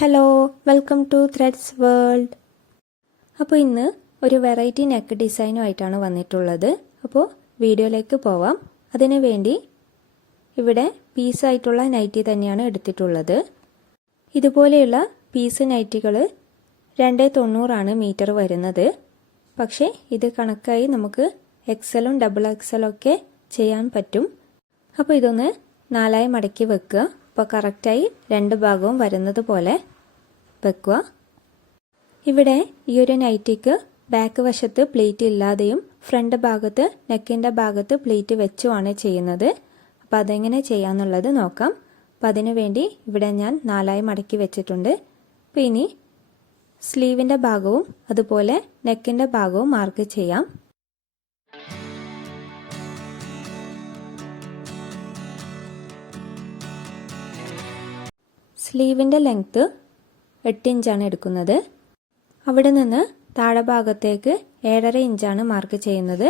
Hello welcome to threads world അപ്പോൾ ഇന്ന് ഒരു വെറൈറ്റി നെക്ക് ഡിസൈനുമായിട്ടാണ് വന്നിട്ടുള്ളത്. അപ്പോൾ വീഡിയോയിലേക്ക് പോവാം. അതിനു വേണ്ടി ഇവിടെ പീസായിട്ടുള്ള നൈറ്റി തന്നെയാണ് എടുത്തിട്ടുള്ളത്. ഇതുപോലെയുള്ള പീസ് നൈറ്റികൾ രണ്ട് തൊണ്ണൂറാണ് മീറ്റർ വരുന്നത്. പക്ഷേ ഇത് കണക്കായി നമുക്ക് എക്സലും ഡബിൾ എക്സലും ഒക്കെ ചെയ്യാൻ പറ്റും. അപ്പോൾ ഇതൊന്ന് നാലായി മടക്കി വെക്കുക. അപ്പോൾ കറക്റ്റായി രണ്ട് ഭാഗവും വരുന്നത് പോലെ വെക്കുക. ഇവിടെ ഈ ഒരു നൈറ്റിക്ക് ബാക്ക് വശത്ത് പ്ലേറ്റ് ഇല്ലാതെയും ഫ്രണ്ട് ഭാഗത്ത് നെക്കിന്റെ ഭാഗത്ത് പ്ലേറ്റ് വെച്ചുമാണ് ചെയ്യുന്നത്. അപ്പോൾ അതെങ്ങനെ ചെയ്യാമെന്നുള്ളത് നോക്കാം. അപ്പോൾ അതിനു വേണ്ടി ഇവിടെ ഞാൻ നാലായി മടക്കി വെച്ചിട്ടുണ്ട്. അപ്പോൾ ഇനി സ്ലീവിന്റെ ഭാഗവും അതുപോലെ നെക്കിന്റെ ഭാഗവും മാർക്ക് ചെയ്യാം. സ്ലീവിന്റെ ലെങ്ത്ത് എട്ട് ഇഞ്ചാണ് എടുക്കുന്നത്. അവിടെ നിന്ന് താഴെ ഭാഗത്തേക്ക് ഏഴര ഇഞ്ചാണ് മാർക്ക് ചെയ്യുന്നത്.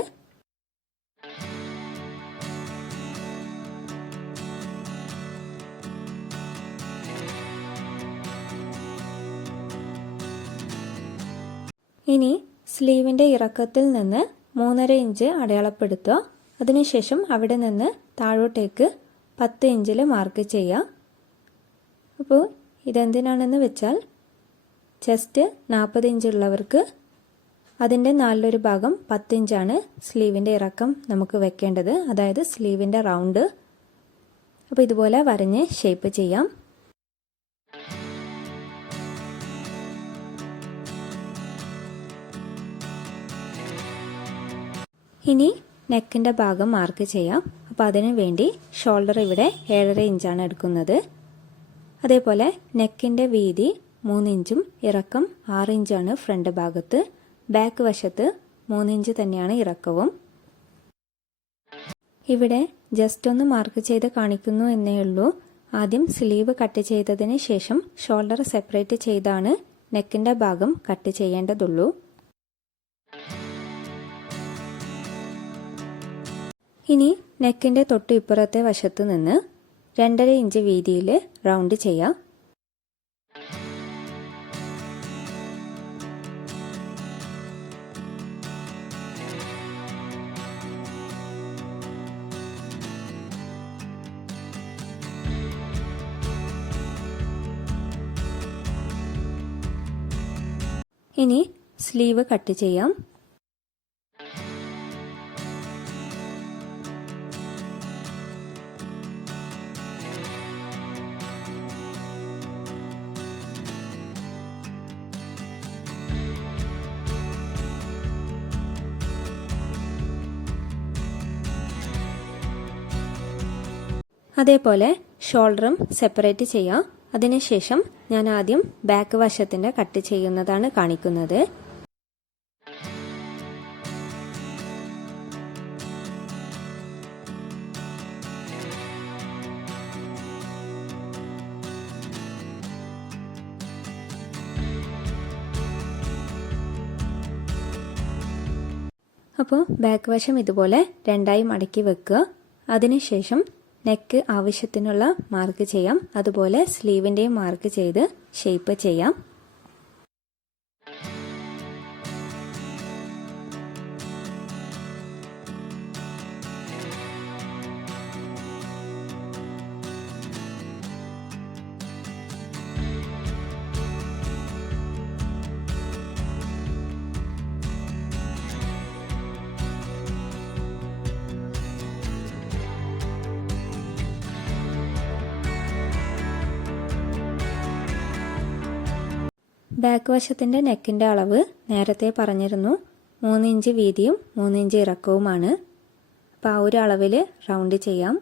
ഇനി സ്ലീവിന്റെ ഇറക്കത്തിൽ നിന്ന് മൂന്നര ഇഞ്ച് അടയാളപ്പെടുത്തുക. അതിനുശേഷം അവിടെ നിന്ന് താഴോട്ടേക്ക് പത്ത് ഇഞ്ചിൽ മാർക്ക് ചെയ്യാം അപ്പോൾ ഇതെന്തിനാണെന്ന് വെച്ചാൽ ചെസ്റ്റ് നാൽപ്പത് ഇഞ്ച് ഉള്ളവർക്ക് അതിന്റെ നാലിലൊരു ഭാഗം പത്ത് ഇഞ്ചാണ് സ്ലീവിന്റെ ഇറക്കം നമുക്ക് വെക്കേണ്ടത്. അതായത് സ്ലീവിന്റെ റൗണ്ട് അപ്പോൾ ഇതുപോലെ വരഞ്ഞ് ഷേപ്പ് ചെയ്യാം. ഇനി നെക്കിന്റെ ഭാഗം മാർക്ക് ചെയ്യാം. അപ്പോൾ അതിനു വേണ്ടി ഷോൾഡർ ഇവിടെ ഏഴര ഇഞ്ചാണ് എടുക്കുന്നത്. അതേപോലെ നെക്കിന്റെ വീതി മൂന്നിഞ്ചും ഇറക്കം ആറിഞ്ചാണ് ഫ്രണ്ട് ഭാഗത്ത് ബാക്ക് വശത്ത് മൂന്നിഞ്ച് തന്നെയാണ് ഇറക്കവും. ഇവിടെ ജസ്റ്റ് ഒന്ന് മാർക്ക് ചെയ്ത് കാണിക്കുന്നു എന്നേ ഉള്ളൂ. ആദ്യം സ്ലീവ് കട്ട് ചെയ്തതിന് ശേഷം ഷോൾഡർ സെപ്പറേറ്റ് ചെയ്താണ് നെക്കിന്റെ ഭാഗം കട്ട് ചെയ്യേണ്ടതുള്ളൂ. ഇനി നെക്കിന്റെ തൊട്ട് ഇപ്പുറത്തെ വശത്ത് നിന്ന് രണ്ടര ഇഞ്ച് വീതിയിൽ റൗണ്ട് ചെയ്യാം. ഇനി സ്ലീവ് കട്ട് ചെയ്യാം. അതേപോലെ ഷോൾഡറും സെപ്പറേറ്റ് ചെയ്യാം. അതിനുശേഷം ഞാൻ ആദ്യം ബാക്ക് വശത്തിന്റെ കട്ട് ചെയ്യുന്നതാണ് കാണിക്കുന്നത്. അപ്പോൾ ബാക്ക് വശം ഇതുപോലെ രണ്ടായി മടക്കി വെക്കുക. അതിനുശേഷം നെക്ക് ആവശ്യത്തിനുള്ള മാർക്ക് ചെയ്യാം. അതുപോലെ സ്ലീവിന്റെയും മാർക്ക് ചെയ്ത് ഷേപ്പ് ചെയ്യാം. ബാക്ക് വശത്തിന്റെ നെക്കിന്റെ അളവ് നേരത്തെ പറഞ്ഞിരുന്നു. മൂന്നിഞ്ച് വീതിയും മൂന്നിഞ്ച് ഇറക്കവുമാണ്. അപ്പോൾ ആ ഒരു അളവിൽ റൗണ്ട് ചെയ്യാം.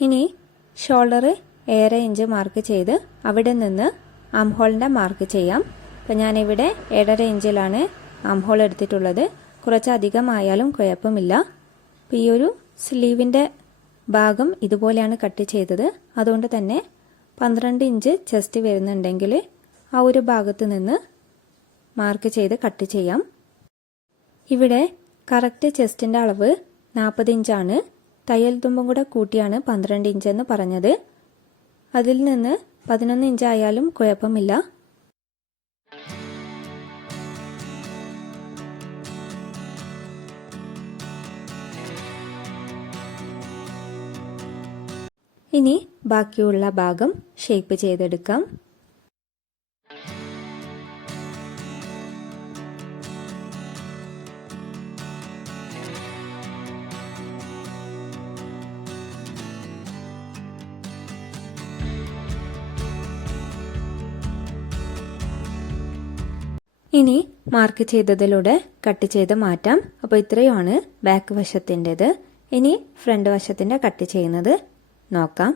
ഇനി ഷോൾഡർ ഏറെ ഇഞ്ച് മാർക്ക് ചെയ്ത് അവിടെ നിന്ന് ആംഹോളിന്റെ മാർക്ക് ചെയ്യാം. അപ്പോൾ ഞാനിവിടെ ഏഴര ഇഞ്ചിലാണ് ആംഹോൾ എടുത്തിട്ടുള്ളത്. കുറച്ച് അധികമായാലും കുഴപ്പമില്ല. അപ്പോൾ ഈ ഒരു സ്ലീവിന്റെ ഭാഗം ഇതുപോലെയാണ് കട്ട് ചെയ്തത്. അതുകൊണ്ട് തന്നെ പന്ത്രണ്ട് ഇഞ്ച് ചെസ്റ്റ് വരുന്നുണ്ടെങ്കിൽ ആ ഒരു ഭാഗത്ത് നിന്ന് മാർക്ക് ചെയ്ത് കട്ട് ചെയ്യാം. ഇവിടെ കറക്റ്റ് ചെസ്റ്റിന്റെ അളവ് നാൽപ്പത് ഇഞ്ചാണ്. തയ്യൽ തുമ്പും കൂടെ കൂട്ടിയാണ് പന്ത്രണ്ട് ഇഞ്ച് എന്ന് പറഞ്ഞത്. അതിൽ നിന്ന് പതിനൊന്ന് ഇഞ്ചായാലും കുഴപ്പമില്ല. ഇനി ബാക്കിയുള്ള ഭാഗം ഷേപ്പ് ചെയ്തെടുക്കാം. ഇനി മാർക്ക് ചെയ്തതിലൂടെ കട്ട് ചെയ്ത് മാറ്റാം. അപ്പോൾ ഇത്രയുമാണ് ബാക്ക് വശത്തിന്റെത്. ഇനി ഫ്രണ്ട് വശത്തിന്റെ കട്ട് ചെയ്യുന്നത്. നോക്കാം.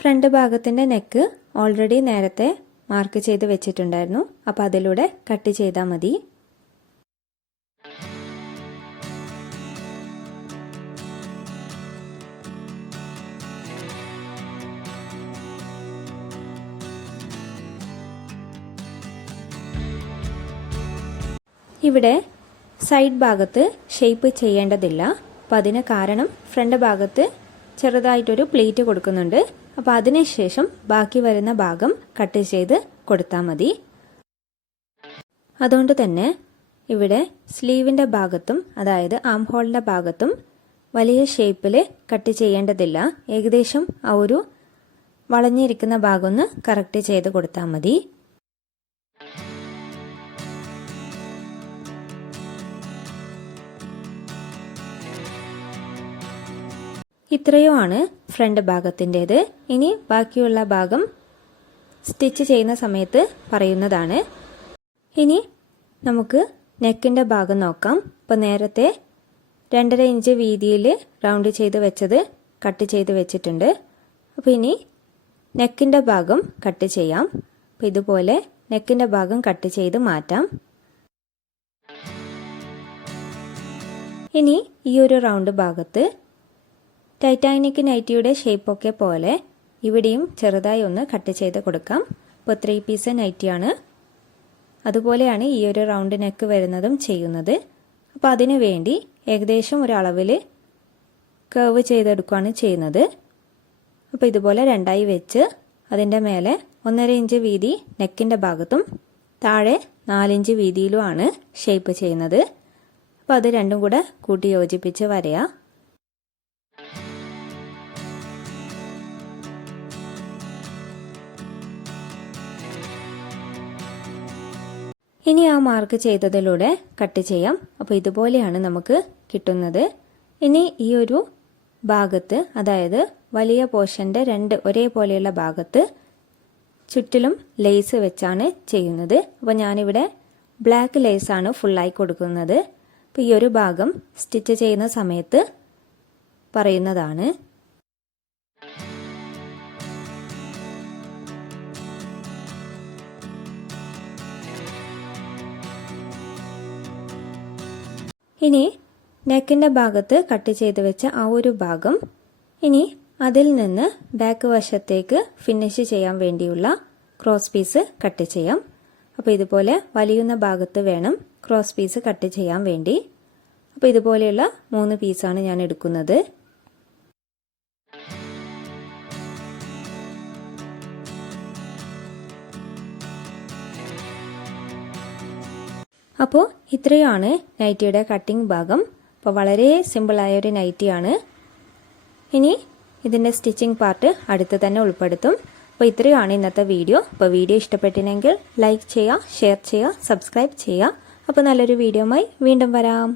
ഫ്രണ്ട് ഭാഗത്തിന്റെ നെക്ക് ഓൾറെഡി നേരത്തെ മാർക്ക് ചെയ്ത് വെച്ചിട്ടുണ്ടായിരുന്നു. അപ്പോൾ അതിലൂടെ കട്ട് ചെയ്താൽ മതി. ഇവിടെ സൈഡ് ഭാഗത്ത് ഷേപ്പ് ചെയ്യേണ്ടതില്ല. അപ്പം അതിന് കാരണം ഫ്രണ്ട് ഭാഗത്ത് ചെറുതായിട്ടൊരു പ്ലേറ്റ് കൊടുക്കുന്നുണ്ട്. അപ്പോൾ അതിനുശേഷം ബാക്കി വരുന്ന ഭാഗം കട്ട് ചെയ്ത് കൊടുത്താൽ മതി. അതുകൊണ്ട് തന്നെ ഇവിടെ സ്ലീവിന്റെ ഭാഗത്തും അതായത് ആം ഹോളിന്റെ ഭാഗത്തും വലിയ ഷേപ്പിൽ കട്ട് ചെയ്യേണ്ടതില്ല. ഏകദേശം ആ ഒരു വളഞ്ഞിരിക്കുന്ന ഭാഗമൊന്ന് കറക്റ്റ് ചെയ്ത് കൊടുത്താൽ മതി. ഇത്രയുമാണ് ഫ്രണ്ട് ഭാഗത്തിന്റേത്. ഇനി ബാക്കിയുള്ള ഭാഗം സ്റ്റിച്ച് ചെയ്യുന്ന സമയത്ത് പറയുന്നതാണ്. ഇനി നമുക്ക് നെക്കിന്റെ ഭാഗം നോക്കാം. ഇപ്പോൾ നേരത്തെ രണ്ടര ഇഞ്ച് വീതിയിൽ റൗണ്ട് ചെയ്ത് വെച്ചത് കട്ട് ചെയ്ത് വെച്ചിട്ടുണ്ട്. അപ്പോൾ ഇനി നെക്കിന്റെ ഭാഗം കട്ട് ചെയ്യാം. അപ്പോൾ ഇതുപോലെ നെക്കിന്റെ ഭാഗം കട്ട് ചെയ്ത് മാറ്റാം. ഇനി ഈ ഒരു റൗണ്ട് ഭാഗത്ത് ടൈറ്റാനിക് നൈറ്റിയുടെ ഷേപ്പൊക്കെ പോലെ ഇവിടെയും ചെറുതായി ഒന്ന് കട്ട് ചെയ്ത് കൊടുക്കാം. ഇപ്പോൾ ത്രീ പീസ് നൈറ്റിയാണ് അതുപോലെയാണ് ഈ ഒരു റൗണ്ട് നെക്ക് വരുന്നതും ചെയ്യുന്നത്. അപ്പോൾ അതിനു വേണ്ടി ഏകദേശം ഒരളവിൽ കേവ് ചെയ്തെടുക്കുകയാണ് ചെയ്യുന്നത്. അപ്പോൾ ഇതുപോലെ രണ്ടായി വെച്ച് അതിന്റെ മേലെ ഒന്നര ഇഞ്ച് വീതി നെക്കിന്റെ ഭാഗത്തും താഴെ നാലിഞ്ച് വീതിയിലുമാണ് ഷേപ്പ് ചെയ്യുന്നത്. അപ്പോൾ അത് രണ്ടും കൂടെ കൂട്ടി യോജിപ്പിച്ച് വരയാം. ഇനി ആ മാർക്ക് ചെയ്തതിലൂടെ കട്ട് ചെയ്യാം. അപ്പോൾ ഇതുപോലെയാണ് നമുക്ക് കിട്ടുന്നത്. ഇനി ഈ ഒരു ഭാഗത്ത് അതായത് വലിയ പോർഷന്റെ രണ്ട് ഒരേപോലെയുള്ള ഭാഗത്ത് ചുറ്റിലും ലേസ് വെച്ചാണ് ചെയ്യുന്നത്. അപ്പോൾ ഞാനിവിടെ ബ്ലാക്ക് ലേസാണ് ഫുള്ളായി കൊടുക്കുന്നത്. അപ്പോൾ ഈ ഒരു ഭാഗം സ്റ്റിച്ച് ചെയ്യുന്ന സമയത്ത് പറയുന്നതാണ്. ഇനി നെക്കിന്റെ ഭാഗത്ത് കട്ട് ചെയ്ത് വെച്ച ആ ഒരു ഭാഗം ഇനി അതിൽ നിന്ന് ബാക്ക് വശത്തേക്ക് ഫിനിഷ് ചെയ്യാൻ വേണ്ടിയുള്ള ക്രോസ് പീസ് കട്ട് ചെയ്യാം. അപ്പോൾ ഇതുപോലെ വലിയുന്ന ഭാഗത്ത് വേണം ക്രോസ് പീസ് കട്ട് ചെയ്യാൻ വേണ്ടി. അപ്പോൾ ഇതുപോലെയുള്ള മൂന്ന് പീസാണ് ഞാൻ എടുക്കുന്നത്. അപ്പോൾ ഇത്രയാണ് നൈറ്റിയുടെ കട്ടിംഗ് ഭാഗം. അപ്പോൾ വളരെ സിമ്പിളായ ഒരു നൈറ്റിയാണ്. ഇനി ഇതിന്റെ സ്റ്റിച്ചിങ് പാർട്ട് അടുത്ത് തന്നെ ഉൾപ്പെടുത്തും. അപ്പോൾ ഇത്രയുമാണ് ഇന്നത്തെ വീഡിയോ അപ്പോൾ വീഡിയോ ഇഷ്ടപ്പെട്ടിനെങ്കിൽ ലൈക്ക് ചെയ്യുക ഷെയർ ചെയ്യുക സബ്സ്ക്രൈബ് ചെയ്യുക. അപ്പോൾ നല്ലൊരു വീഡിയോയുമായി വീണ്ടും വരാം.